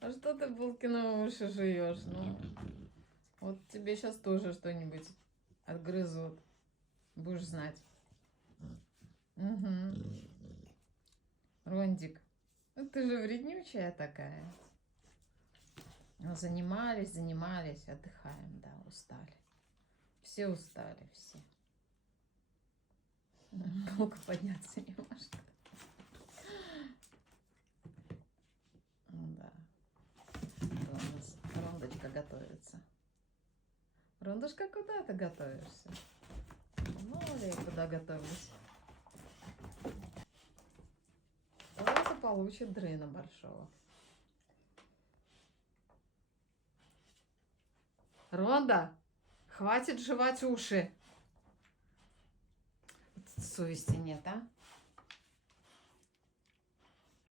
А что ты булки на уши жуешь? Ну, вот тебе сейчас тоже что-нибудь отгрызут. Будешь знать. Угу. Рондик, ну ты же вреднючая такая. Ну, занимались, отдыхаем, да, устали. Все устали, все. Булка подняться не может. Да. Это у нас Рондочка готовится. Рондушка, куда ты готовишься? Мало ли я куда готовлюсь. Сразу получит дрына большого. Ронда, хватит жевать уши. Совести нет, а?